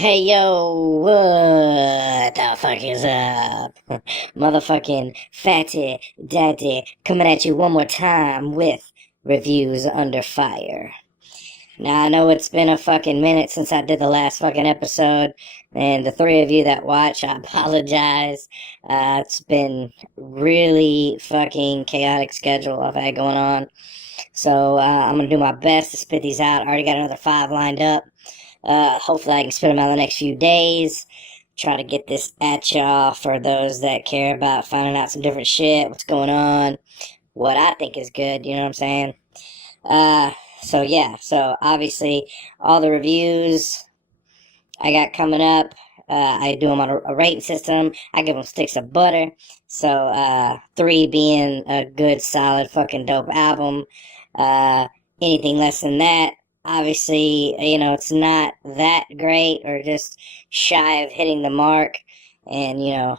Hey yo, what the fuck is up? Motherfucking Fatty Daddy coming at you one more time with reviews under fire. Now I know it's been a fucking minute since I did the last fucking episode, and the three of you that watch, I apologize. It's been really fucking chaotic schedule I've had going on. So I'm gonna do my best to spit these out. I already got another five lined up. Hopefully I can spit them out in the next few days. Try to get this at y'all for those that care about finding out some different shit, what's going on, what I think is good, you know what I'm saying? So obviously all the reviews I got coming up, I do them on a rating system. I give them sticks of butter. So, 3 being a good, solid, fucking dope album. Anything less than that, obviously, it's not that great or just shy of hitting the mark. And, I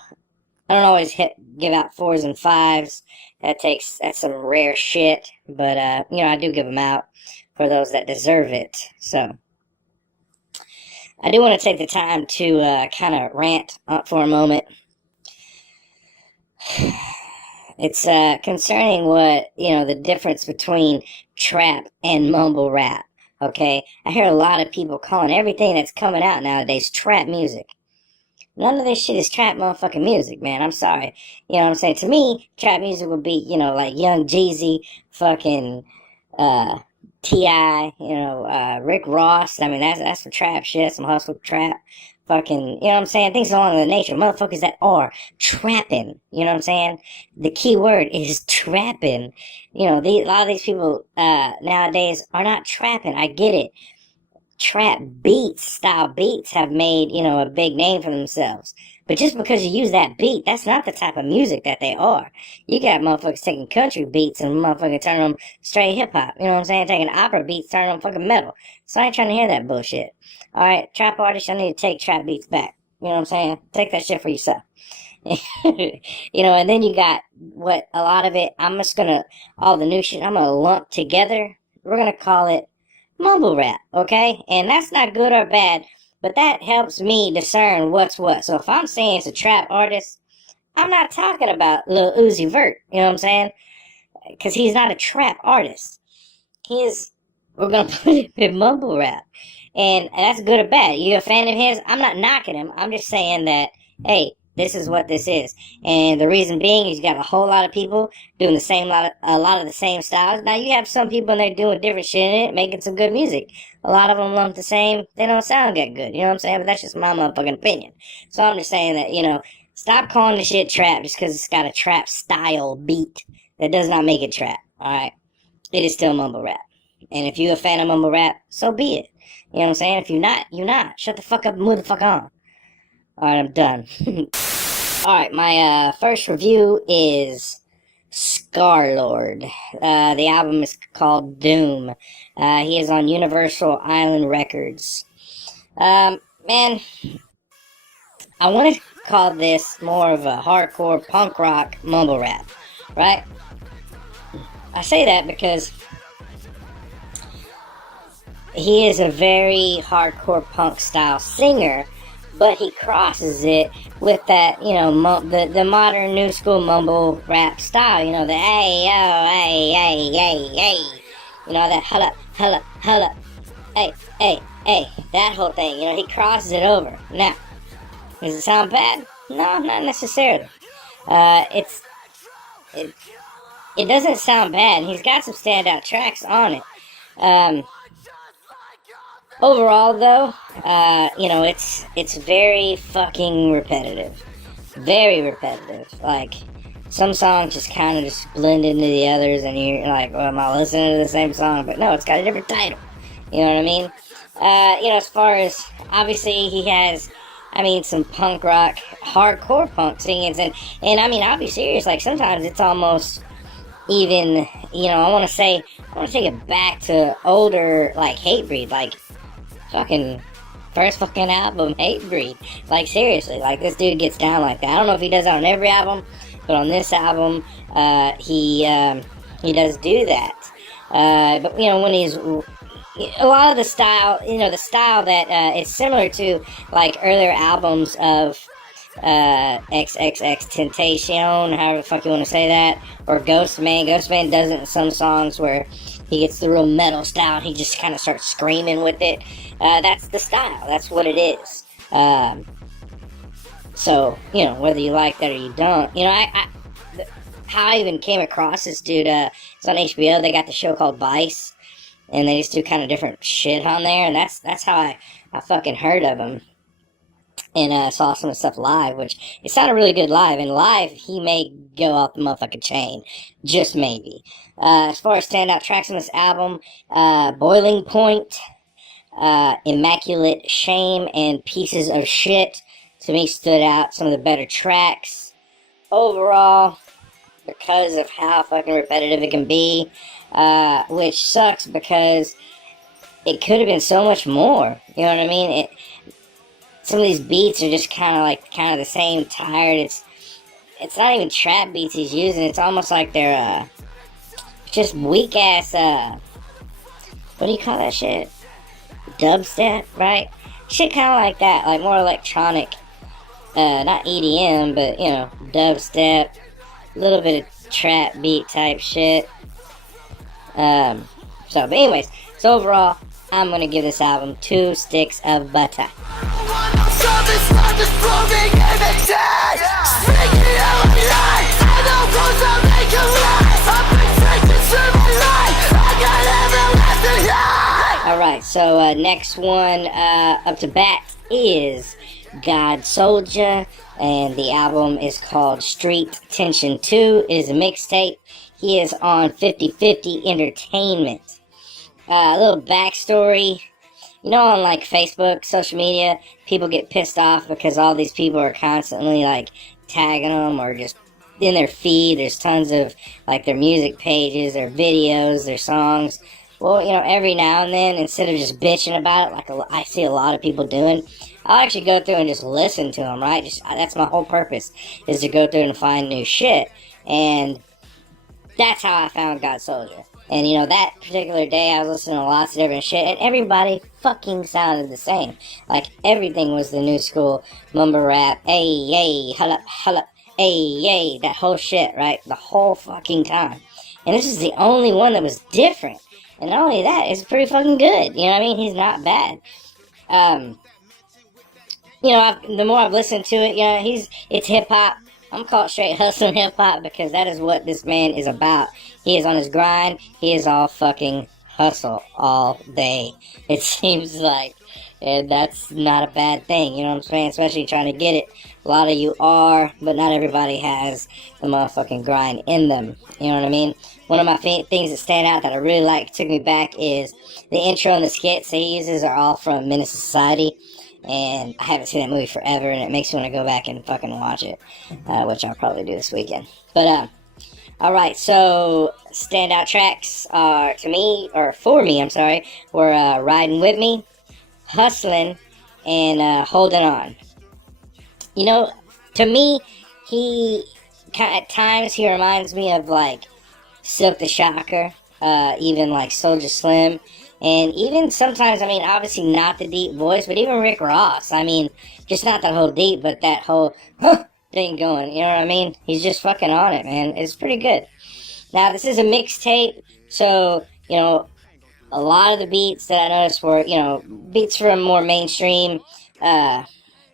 don't always give out 4s and 5s. That's some rare shit. But, I do give them out for those that deserve it. So, I do want to take the time to kind of rant for a moment. It's concerning the difference between trap and mumble rap, okay? I hear a lot of people calling everything that's coming out nowadays trap music. None of this shit is trap motherfucking music, man. I'm sorry. You know what I'm saying? To me, trap music would be, like Young Jeezy, fucking, T.I., Rick Ross. I mean, that's some trap shit, some hustle trap. Fucking, you know what I'm saying? Things along the nature. Motherfuckers that are trapping. You know what I'm saying? The key word is trapping. A lot of these people nowadays are not trapping. I get it. Trap style beats have made, a big name for themselves. But just because you use that beat, that's not the type of music that they are. You got motherfuckers taking country beats and motherfucking turning them straight hip-hop. You know what I'm saying? Taking opera beats, turning them fucking metal. So I ain't trying to hear that bullshit. Alright, trap artists, y'all need to take trap beats back. You know what I'm saying? Take that shit for yourself. And then you got what a lot of it, all the new shit, I'm gonna lump together. We're gonna call it mumble rap, okay? And that's not good or bad, but that helps me discern what's what. So if I'm saying it's a trap artist, I'm not talking about Lil Uzi Vert, you know what I'm saying? Because he's not a trap artist. We're gonna put him in mumble rap. And that's good or bad. You a fan of his? I'm not knocking him. I'm just saying that, hey, this is what this is. And the reason being, he's got a whole lot of people doing a lot of the same styles. Now, you have some people and they're doing different shit in it, making some good music. A lot of them lump the same. They don't sound that good. You know what I'm saying? But that's just my motherfucking opinion. So I'm just saying that, stop calling the shit trap just because it's got a trap style beat. That does not make it trap. Alright? It is still mumble rap. And if you're a fan of mumble rap, so be it. You know what I'm saying? If you're not, you're not. Shut the fuck up and move the fuck on. Alright, I'm done. Alright, my first review is Scarlxrd. The album is called Doom. He is on Universal Island Records. Man, I want to call this more of a hardcore punk rock mumble rap, right? I say that because he is a very hardcore punk style singer, but he crosses it with that, the modern new school mumble rap style, the hey, yo, hey, that holla, hey, that whole thing, he crosses it over. Now, does it sound bad? No, not necessarily. It doesn't sound bad. He's got some standout tracks on it. Overall, though, it's very fucking repetitive. Very repetitive. Like, some songs just kind of just blend into the others, and you're like, well, am I listening to the same song? But no, it's got a different title. You know what I mean? As far as, obviously, he has, some punk rock, hardcore punk singings, and I'll be serious, like, sometimes it's almost even, I want to take it back to older, like, Hatebreed, like, fucking first fucking album, Hatebreed. Like, seriously, like, this dude gets down like that. I don't know if he does that on every album, but on this album, he does do that. But, when he's a lot of the style, the style that is similar to like earlier albums of XXX Temptation, however the fuck you want to say that, or Ghostman. Ghostman does it in some songs where he gets the real metal style and he just kind of starts screaming with it. That's the style. That's what it is. So, whether you like that or you don't, how I even came across this dude, it's on HBO. They got the show called Vice, and they just do kind of different shit on there, and that's how I fucking heard of him. And saw some of the stuff live, which it sounded really good live. And live, he may go off the motherfucking chain. Just maybe. As far as standout tracks on this album, Boiling Point, Immaculate Shame, and Pieces of Shit, to me, stood out. Some of the better tracks. Overall, because of how fucking repetitive it can be, which sucks because it could have been so much more. You know what I mean? Some of these beats are just kind of the same, tired. It's not even trap beats he's using. It's almost like they're just weak ass. What do you call that shit? Dubstep, right? Shit, kind of like that, like more electronic. Not EDM, but dubstep, a little bit of trap beat type shit. But anyways, so overall, I'm gonna give this album 2 sticks of butter. Alright, so next one up to bat is God Soulja, and the album is called Street Tension 2. It is a mixtape. He is on 50/50 Entertainment. A little backstory. On like Facebook, social media, people get pissed off because all these people are constantly like tagging them, or just in their feed there's tons of like their music pages, their videos, their songs. Well, every now and then, instead of just bitching about it like I see a lot of people doing, I'll actually go through and just listen to them, right? That's my whole purpose, is to go through and find new shit. And that's how I found God Soulja. And, that particular day, I was listening to lots of different shit, and everybody fucking sounded the same. Like, everything was the new school mumble rap, ay, yay, hulla, ay, yay, that whole shit, right? The whole fucking time. And this is the only one that was different. And not only that, it's pretty fucking good. You know what I mean? He's not bad. The more I've listened to it, it's hip-hop. I'm called straight hustling hip-hop because that is what this man is about. He is on his grind. He is all fucking hustle all day, it seems like. And that's not a bad thing, you know what I'm saying? Especially trying to get it. A lot of you are, but not everybody has the motherfucking grind in them. You know what I mean? One of my things that stand out that I really like, took me back, is the intro and the skits that he uses are all from Menace Society. And I haven't seen that movie forever, and it makes me want to go back and fucking watch it, which I'll probably do this weekend. But, alright, so standout tracks are, for me, were Riding With Me, Hustling, and Holding On. To me, at times, he reminds me of, like, Silk the Shocker, even, like, Soulja Slim. And even sometimes, obviously not the deep voice, but even Rick Ross. Just not that whole deep, but that whole thing going, you know what I mean? He's just fucking on it, man. It's pretty good. Now, this is a mixtape, so, a lot of the beats that I noticed were, beats from more mainstream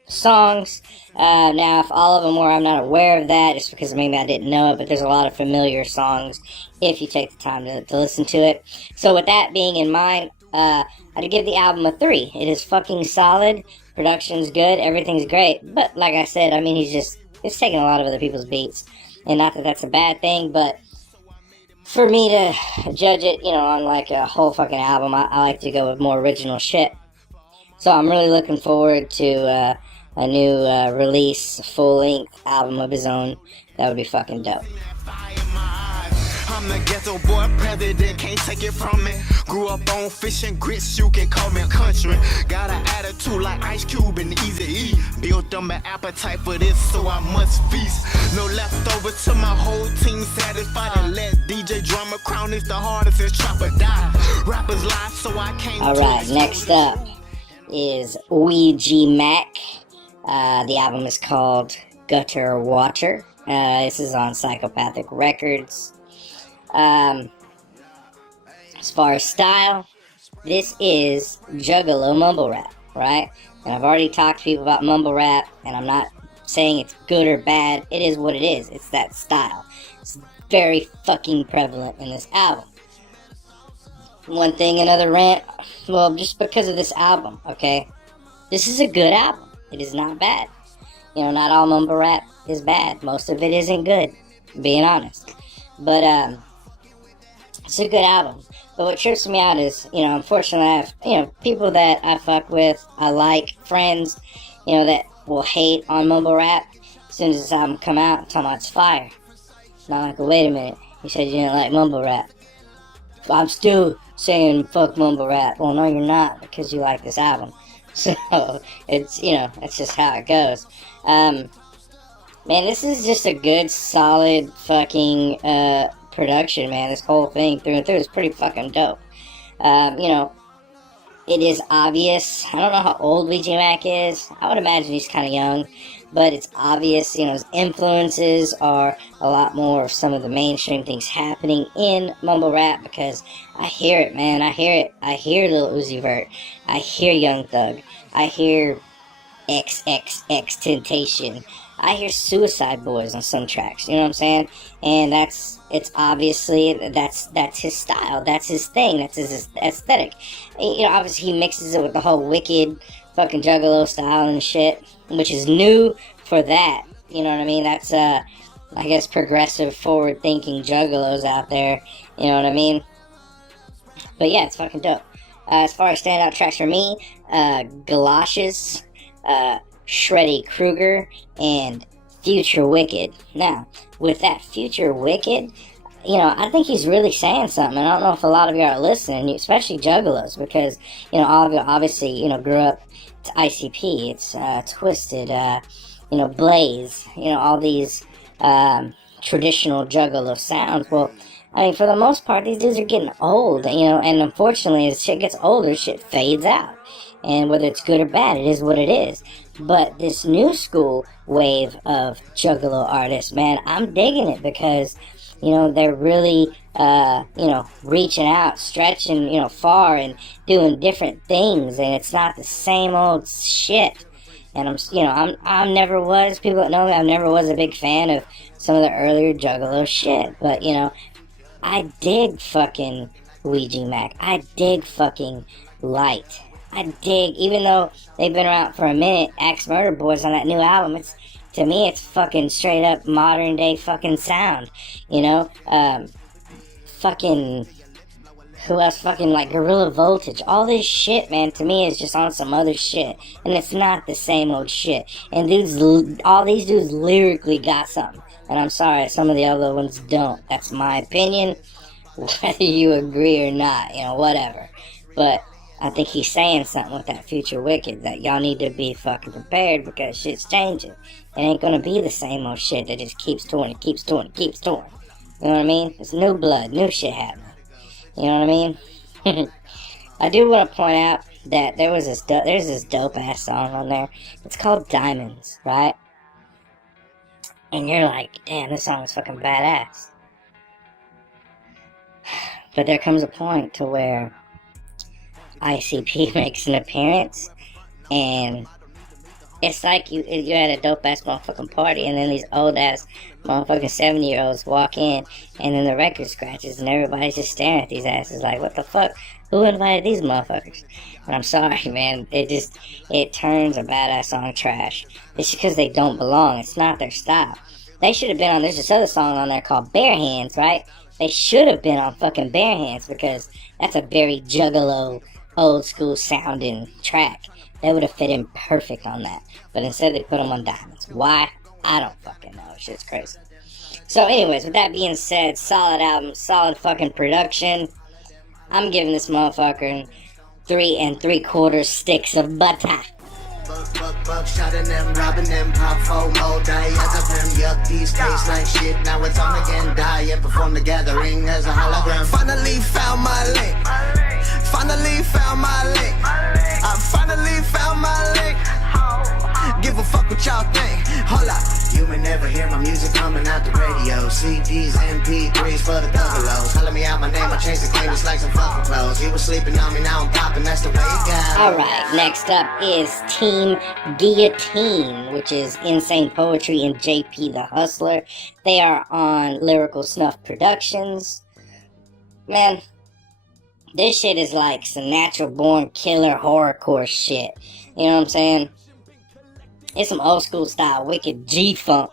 songs. Now, if all of them were, I'm not aware of that, just because maybe I didn't know it, but there's a lot of familiar songs if you take the time to listen to it. So with that being in mind, I'd give the album a 3. It is fucking solid, production's good, everything's great, but like I said, it's taking a lot of other people's beats, and not that that's a bad thing, but for me to judge it, on like a whole fucking album, I like to go with more original shit. So I'm really looking forward to a new release, full-length album of his own. That would be fucking dope. I'm the ghetto boy president, can't take it from me. Grew up on fish and grits, you can call me a country. Got an attitude like Ice Cube and Easy E. Built up an appetite for this, so I must feast. No leftover till my whole team satisfied. And let DJ Drummer crown is the hardest as chopper die. Rappers lie, so I can't. Alright, next up is Ouija Macc. The album is called Gutter Water. This is on Psychopathic Records. As far as style, this is Juggalo mumble rap, right? And I've already talked to people about mumble rap, and I'm not saying it's good or bad. It is what it is. It's that style. It's very fucking prevalent in this album. One thing, another rant. Well, just because of this album, okay? This is a good album. It is not bad. You know, not all mumble rap is bad. Most of it isn't good, being honest. But, it's a good album. But what trips me out is, you know, unfortunately I have, you know, people that I fuck with, I like, friends, you know, that will hate on mumble rap. As soon as this album come out, I'm talking about it's fire. And I'm like, well, wait a minute. You said you didn't like mumble rap. I'm still saying fuck mumble rap. Well, no, you're not, because you like this album. So, it's, you know, that's just how it goes. Man, this is just a good, solid fucking, production, man. This whole thing through and through is pretty fucking dope. You know, it is obvious. I don't know how old Ouija Macc is. I would imagine he's kind of young, but it's obvious, you know, his influences are a lot more of some of the mainstream things happening in mumble rap, because I hear it, man. I hear it. I hear Lil Uzi Vert. I hear Young Thug. I hear XXXTentacion. I hear Suicide Boys on some tracks, you know what I'm saying? And it's obviously, that's his style, that's his thing, that's his aesthetic. You know, obviously he mixes it with the whole wicked fucking Juggalo style and shit, which is new for that, you know what I mean? That's, I guess, progressive, forward-thinking Juggalos out there, you know what I mean? But yeah, it's fucking dope. As far as standout tracks for me, Galoshes, Shreddy Krueger, and Future Wicked. Now, with that Future Wicked, you know, I think he's really saying something. And I don't know if a lot of you are listening, especially Juggalos, because, you know, all of you obviously, you know, grew up to ICP, it's Twisted, you know, Blaze, you know, all these traditional Juggalo sounds. Well, I mean, for the most part, these dudes are getting old, you know, and unfortunately, as shit gets older, shit fades out. And whether it's good or bad, it is what it is. But this new school wave of Juggalo artists, man, I'm digging it, because, you know, they're really, you know, reaching out, stretching, you know, far and doing different things. And it's not the same old shit. And I'm never was, people that know me, I never was a big fan of some of the earlier Juggalo shit. But, you know, I dig fucking Ouija Macc. I dig fucking Light. I dig, even though they've been around for a minute, Axe Murder Boys on that new album, to me, it's fucking straight up modern day fucking sound, you know? Fucking, who else? Fucking like Gorilla Voltage. All this shit, man, to me is just on some other shit, and it's not the same old shit. And all these dudes lyrically got something, and I'm sorry, some of the other ones don't. That's my opinion, whether you agree or not, you know, whatever. But I think he's saying something with that Future Wicked, that y'all need to be fucking prepared, because shit's changing. It ain't gonna be the same old shit that just keeps touring, keeps touring, keeps touring. You know what I mean? It's new blood, new shit happening. You know what I mean? I do want to point out that there's this dope ass song on there. It's called Diamonds, right? And you're like, damn, this song is fucking badass. But there comes a point to where ICP makes an appearance, and it's like you at a dope ass motherfucking party, and then these old ass motherfucking 70-year-olds walk in, and then the record scratches, and everybody's just staring at these asses like, what the fuck? Who invited these motherfuckers? And I'm sorry, man, it turns a badass song trash. It's because they don't belong. It's not their style. They should have been on, there's this other song on there called Bare Hands, right? They should have been on fucking Bare Hands, because that's a very Juggalo, old school sounding track. They would have fit in perfect on that. But instead they put them on Diamonds. Why? I don't fucking know. Shit's crazy. So anyways, with that being said, solid album, solid fucking production. I'm giving this motherfucker 3 3/4 sticks of butter. Buck, shotting them, robbing them, pop, FOMO, die as a them, yuck, these taste like shit, now it's on again, die and perform the gathering as a hologram. Finally found my link, finally found my link, I finally found my link, give a fuck what y'all think, hold up. You may never hear my music coming out the radio. CDs, MP3s for the thuggalos. Telling me out my name, I changed the game just like some fucking clothes. You was sleeping on me, now I'm popping, that's the way it goes. Alright, next up is Team Guillotine, which is Insane Poetry and JP the Hustler. They are on Lyrical Snuff Productions. Man, this shit is like some natural born killer horrorcore shit. You know what I'm saying? It's some old school style, wicked G-funk.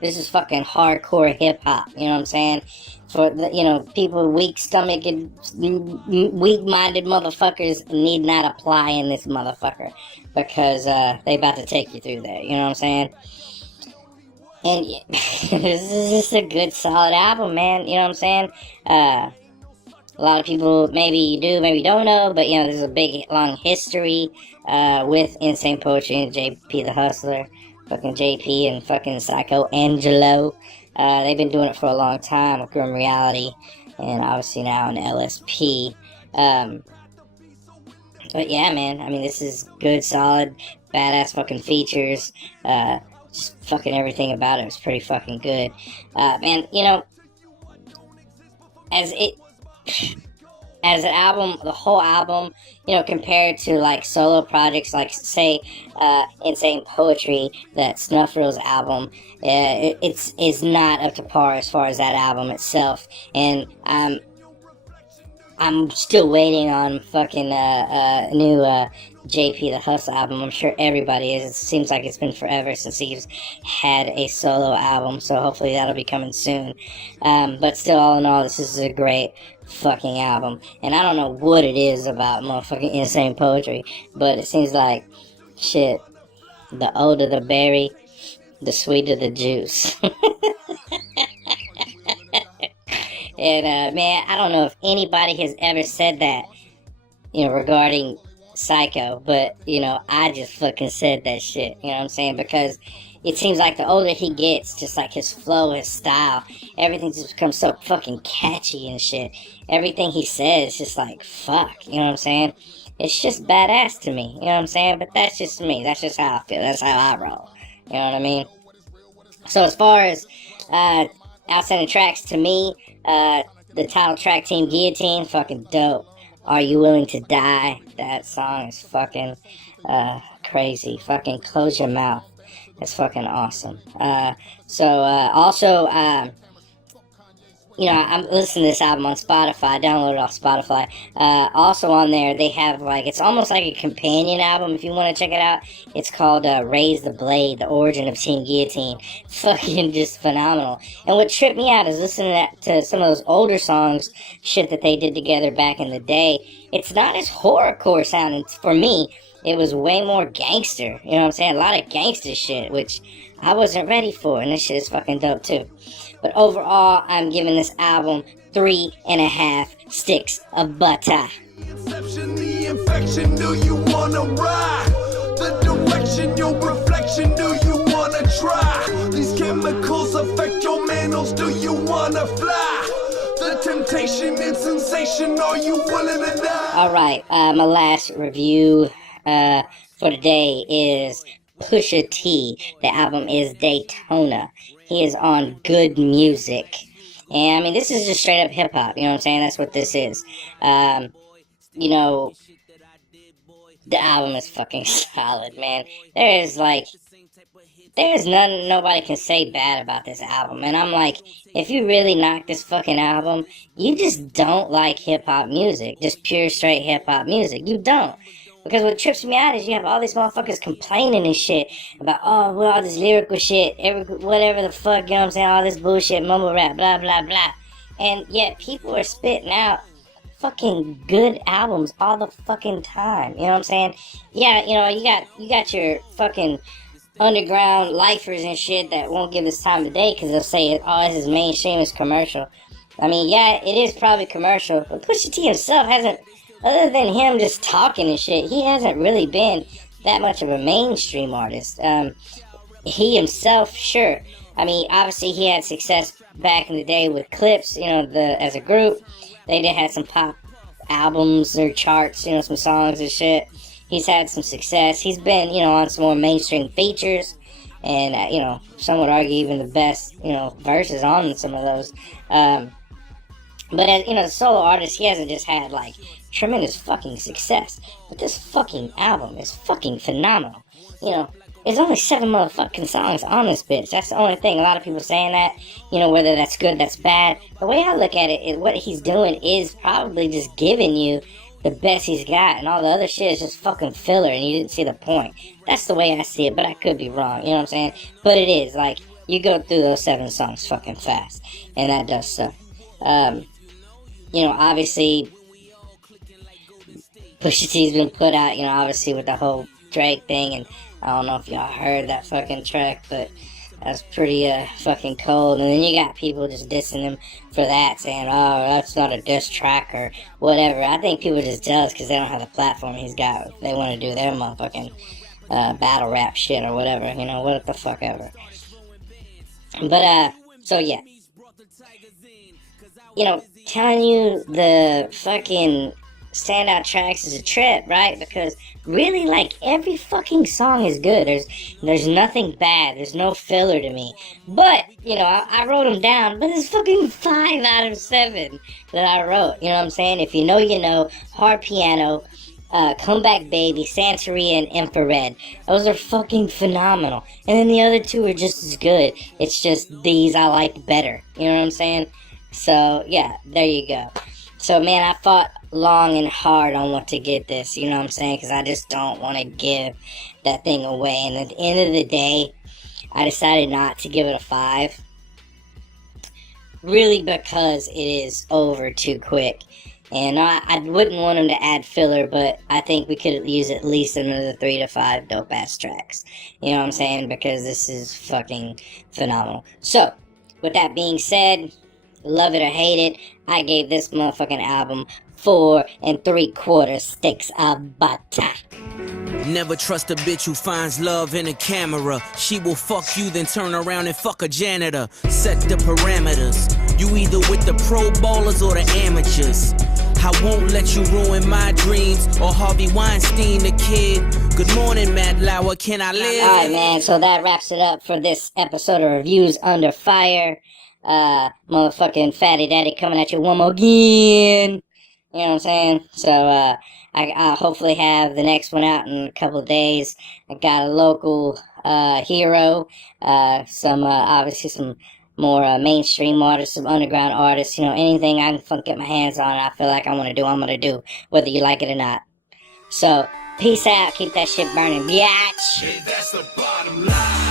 This is fucking hardcore hip hop, you know what I'm saying? For the, people weak stomach and weak minded motherfuckers need not apply in this motherfucker because they about to take you through there, you know what I'm saying? And this is just a good solid album, man, you know what I'm saying? A lot of people maybe do, maybe don't know, but there's a big long history with Insane Poetry and JP the Hustler, fucking JP and fucking Psycho Angelo. They've been doing it for a long time with Grim Reality, and obviously now in LSP. But yeah, man, I mean, this is good, solid, badass fucking features. Just fucking everything about it was pretty fucking good. Man, as an album, the whole album, compared to like solo projects, like say Insane Poetry, that Snuff Reels album, it's not up to par as far as that album itself, and I'm still waiting on fucking new JP the Hustle album. I'm sure everybody is. It seems like it's been forever since he's had a solo album, so hopefully that'll be coming soon. But still, all in all, this is a great fucking album. And I don't know what it is about motherfucking Insane Poetry, but it seems like, shit, the older the berry, the sweeter the juice. And, man, I don't know if anybody has ever said that, regarding Psycho, but, I just fucking said that shit, you know what I'm saying? Because it seems like the older he gets, just like his flow, his style, everything just becomes so fucking catchy and shit. Everything he says is just like, fuck, you know what I'm saying? It's just badass to me, you know what I'm saying? But that's just me, that's just how I feel, that's how I roll, you know what I mean? So as far as, outstanding tracks to me, the title track, Team Guillotine, fucking dope. Are You Willing to Die? That song is fucking crazy. Fucking Close Your Mouth. It's fucking awesome. Also, I'm listening to this album on Spotify. I downloaded it off Spotify. Also on there, they have it's almost like a companion album if you want to check it out. It's called Raise the Blade, The Origin of Team Guillotine. Fucking just phenomenal. And what tripped me out is listening to some of those older songs, shit that they did together back in the day. It's not as horrorcore sounding for me. It was way more gangster, you know what I'm saying? A lot of gangster shit, which I wasn't ready for, and this shit is fucking dope too. But overall, I'm giving this album 3.5 sticks of butter. The infection, do you wanna ride? The direction, your reflection, do you wanna try? These chemicals affect your manners, do you wanna fly? The temptation and sensation, are you willing to die? Alright, my last review for today is Pusha T. The album is Daytona. He is on Good Music. And, I mean, this is just straight up hip-hop, you know what I'm saying? That's what this is. The album is fucking solid, man. There's nobody can say bad about this album. And I'm like, if you really knock this fucking album, you just don't like hip-hop music. Just pure, straight hip-hop music. You don't. Because what trips me out is you have all these motherfuckers complaining and shit about, all this lyrical shit, whatever the fuck, you know what I'm saying, all this bullshit, mumble rap, blah, blah, blah. And yet people are spitting out fucking good albums all the fucking time, you know what I'm saying? Yeah, you got your fucking underground lifers and shit that won't give us time of day because they'll say, oh, this is mainstream, it's commercial. I mean, yeah, it is probably commercial, but Pusha T himself hasn't, other than him just talking and shit, he hasn't really been that much of a mainstream artist. He himself, sure. I mean, obviously he had success back in the day with Clips, you know, as a group. They did have some pop albums or charts, you know, some songs and shit. He's had some success. He's been, you know, on some more mainstream features. And, you know, some would argue even the best, you know, verses on some of those. But as, you know, as a solo artist, he hasn't just had, like, tremendous fucking success. But this fucking album is fucking phenomenal. You know, there's only 7 motherfucking songs on this bitch. That's the only thing. A lot of people saying that, you know, whether that's good, that's bad. The way I look at it is what he's doing is probably just giving you the best he's got, and all the other shit is just fucking filler, and you didn't see the point. That's the way I see it, but I could be wrong, you know what I'm saying? But it is, like, you go through those 7 songs fucking fast, and that does suck. You know, obviously, Pusha T's been put out, you know, obviously with the whole Drake thing, and I don't know if y'all heard that fucking track, but that's pretty fucking cold. And then you got people just dissing him for that, saying, oh, that's not a diss track or whatever. I think people are just jealous because they don't have the platform he's got. They want to do their motherfucking battle rap shit or whatever, you know, what the fuck ever. But, so yeah. You know, telling you the fucking standout tracks is a trip, right? Because really, like, every fucking song is good. There's nothing bad. There's no filler to me. But, you know, I wrote them down, but it's fucking 5 out of 7 that I wrote. You know what I'm saying? If you know, you know. Hard Piano, Come Back Baby, Santeria, and Infrared. Those are fucking phenomenal. And then the other 2 are just as good. It's just these I like better. You know what I'm saying? So, yeah, there you go. So, man, I fought long and hard on what to get this, you know what I'm saying? Because I just don't want to give that thing away. And at the end of the day, I decided not to give it a 5. Really because it is over too quick. And I wouldn't want them to add filler, but I think we could use at least another 3 to 5 dope-ass tracks. You know what I'm saying? Because this is fucking phenomenal. So, with that being said, love it or hate it, I gave this motherfucking album 4 3/4 sticks of butter. Never trust a bitch who finds love in a camera. She will fuck you, then turn around and fuck a janitor. Set the parameters. You either with the pro ballers or the amateurs. I won't let you ruin my dreams, or Harvey Weinstein the kid. Good morning, Matt Lauer, can I live? Alright, man, so that wraps it up for this episode of Reviews Under Fire. Motherfucking Fatty Daddy coming at you one more again. You know what I'm saying? So, I'll hopefully have the next one out in a couple of days. I got a local, hero, obviously some more, mainstream artists, some underground artists, you know, anything I can get my hands on, I feel like I want to do, I'm gonna do, whether you like it or not. So, peace out, keep that shit burning, biatch! Hey, that's the bottom line.